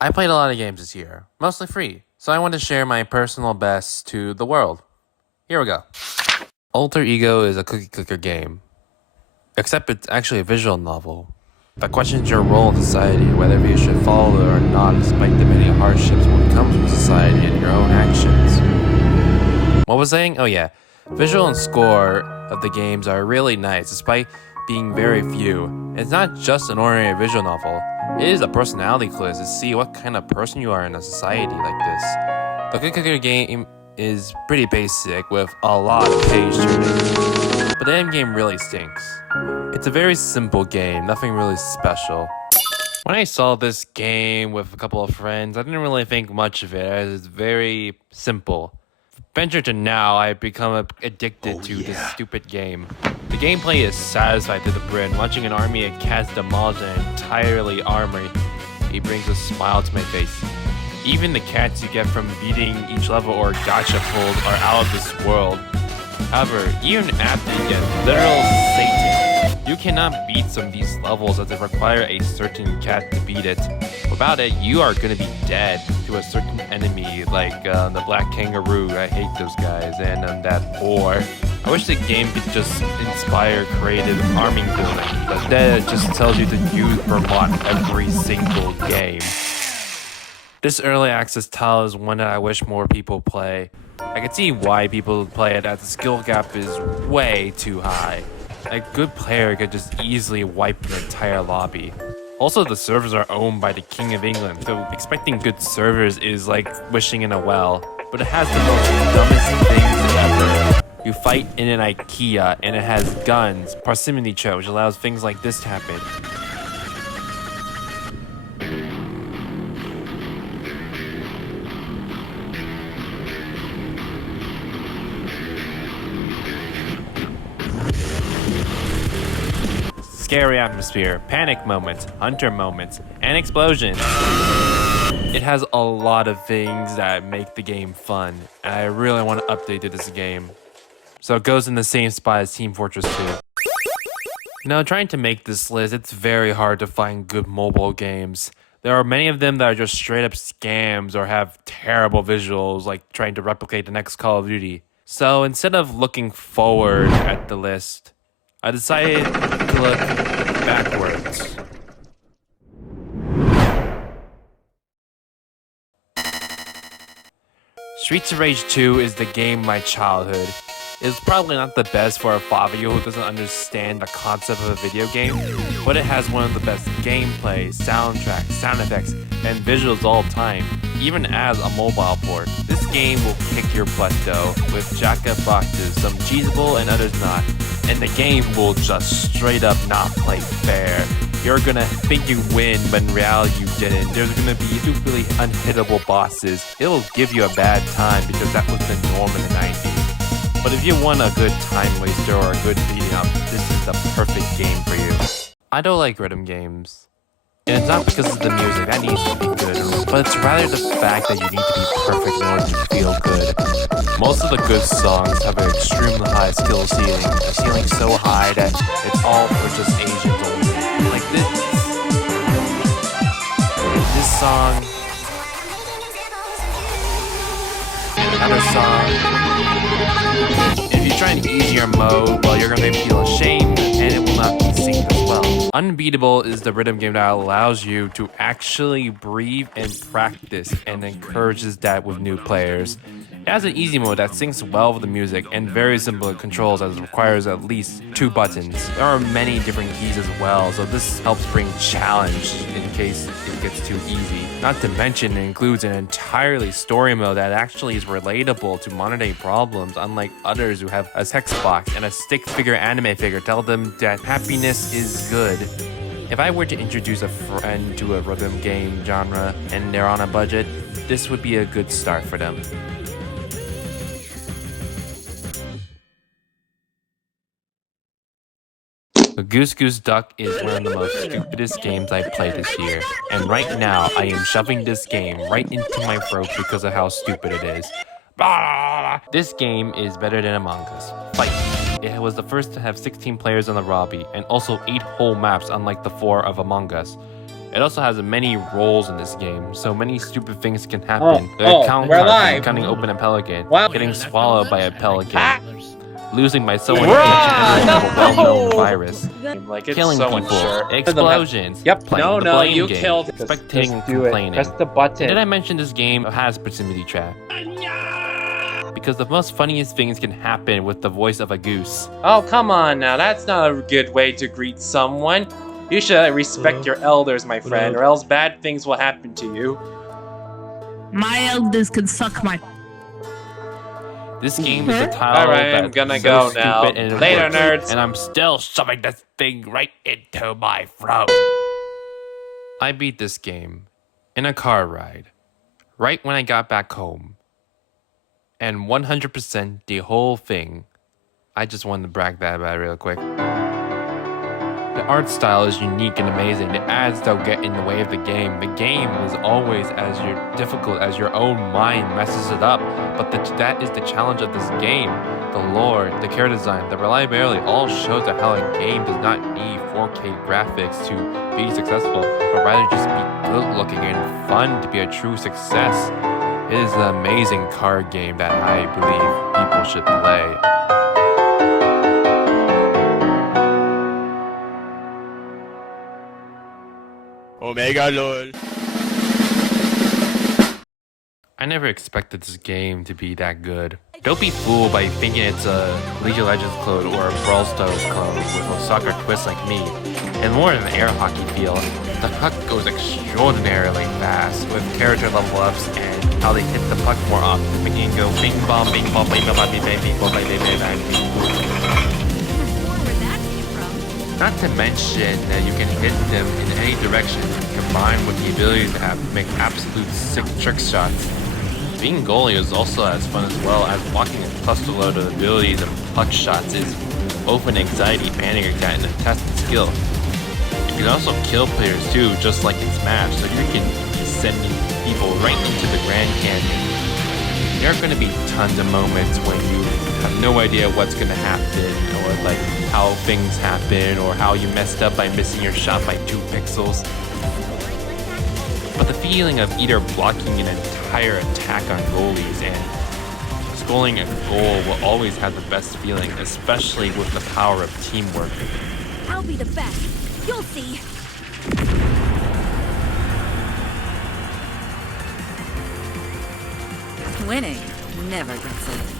I played a lot of games this year, mostly free, so I want to share my personal best to the world. Here we go. Alter Ego is a cookie clicker game, except it's actually a visual novel that questions your role in society, whether you should follow it or not, despite the many hardships what comes with society and your own actions. What was I saying? Oh yeah, visual and score of the games are really nice, despite being very few. It's not just an ordinary visual novel. It is a personality quiz to see what kind of person you are in a society like this. The cookie clicker game is pretty basic with a lot of page turning, but the end game really stinks. It's a very simple game, nothing really special. When I saw this game with a couple of friends, I didn't really think much of it as it's very simple. Venture to now, I've become addicted to this stupid game. The gameplay is satisfied to the brim. Watching an army of cats demolish an entirely armory, it brings a smile to my face. Even the cats you get from beating each level or gacha pulls are out of this world. However, even after you get literal Satan, you cannot beat some of these levels as they require a certain cat to beat it. Without it, you are gonna be dead to a certain enemy like the black kangaroo. I hate those guys, and that boar. I wish the game could just inspire creative arming building, but instead it just tells you to use Vermont every single game. This early access title is one that I wish more people play. I can see why people play it as the skill gap is way too high. A good player could just easily wipe an entire lobby. Also, the servers are owned by the King of England, so expecting good servers is like wishing in a well. But it has the most dumbest things ever. You fight in an IKEA and it has guns, proximity choke, which allows things like this to happen. Scary atmosphere, panic moments, hunter moments, and explosions. It has a lot of things that make the game fun, and I really want to update to this game. So it goes in the same spot as Team Fortress 2. Now, trying to make this list, it's very hard to find good mobile games. There are many of them that are just straight up scams or have terrible visuals, like trying to replicate the next Call of Duty. So instead of looking forward at the list, I decided to look backwards. Streets of Rage 2 is the game of my childhood. It's probably not the best for a 5-year-old who doesn't understand the concept of a video game, but it has one of the best gameplay, soundtrack, sound effects, and visuals all time, even as a mobile port. This game will kick your butt though, with jack-up boxes, some cheesable and others not, and the game will just straight up not play fair. You're gonna think you win, but in reality you didn't. There's gonna be stupidly unhittable bosses. It'll give you a bad time because that was the norm in the 90s. But if you want a good time waster or a good beating up, this is the perfect game for you. I don't like rhythm games. And it's not because of the music, that needs to be good, but it's rather the fact that you need to be perfect in order to feel good. Most of the good songs have an extremely high skill ceiling, a ceiling so high that it's all for just Asians only. Like this song, another song. If you try an easier mode, well, you're going to feel ashamed and it will not be synced as well. Unbeatable is the rhythm game that allows you to actually breathe and practice and encourages that with new players. It has an easy mode that syncs well with the music and very simple controls as it requires at least 2 buttons. There are many different keys as well, so this helps bring challenge in case it gets too easy. Not to mention it includes an entirely story mode that actually is relatable to modern day problems, unlike others who have a text box and a stick figure anime figure tell them that happiness is good. If I were to introduce a friend to a rhythm game genre and they're on a budget, this would be a good start for them. The Goose Goose Duck is one of the most stupidest games I've played this year, and right now I am shoving this game right into my throat because of how stupid it is. This game is better than Among Us. Fight! It was the first to have 16 players in the lobby, and also 8 whole maps unlike the 4 of Among Us. It also has many roles in this game, so many stupid things can happen. We're live. Cutting open a pelican, Wow. getting swallowed by a pelican, Ah! losing by someone Bruh, ancient of a well-known no! virus, Like, it's killing so people, unsure. explosions, Yep. playing the No, blame you game, killed. spectating and Just do it. complaining. Press the button. And did I mention this game has proximity chat? Because the most funniest things can happen with the voice of a goose. Oh, come on now. That's not a good way to greet someone. You should respect your elders, my friend, or else bad things will happen to you. My elders can suck my... This game is a title Alright, I'm that's gonna so go now. stupid and it Later, works. nerds. And I'm still shoving this thing right into my throat. I beat this game in a car ride, right when I got back home. And 100% the whole thing. I just wanted to brag that about it real quick. The art style is unique and amazing. The ads don't get in the way of the game. The game is always as difficult as your own mind messes it up. But that is the challenge of this game. The lore, the character design, the reliability all shows that how a game does not need 4K graphics to be successful, but rather just be good looking and fun to be a true success. It is an amazing card game that I believe people should play. Omega lol. I never expected this game to be that good. Don't be fooled by thinking it's a League of Legends clone or a Brawl Stars clone with a soccer twist like me. And more of an air hockey feel. The puck goes extraordinarily fast with character level ups and how they hit the puck more often, making it go bing bong, bing bong, bing bong, bing bong, bing bong, bing bong, bing bong. Not to mention that you can hit them in any direction, combined with the ability to make absolute sick trick shots. Being goalie is also as fun as well, as walking a cluster load of abilities and puck shots is both an anxiety panic attack and a tested skill. You can also kill players too, just like in Smash, so you can send people right into the Grand Canyon. There are going to be tons of moments when you have no idea what's going to happen, or like how things happen, or how you messed up by missing your shot by 2 pixels. But the feeling of either blocking an entire attack on goalies and scoring a goal will always have the best feeling, especially with the power of teamwork. I'll be the best. You'll see. Winning never gets old.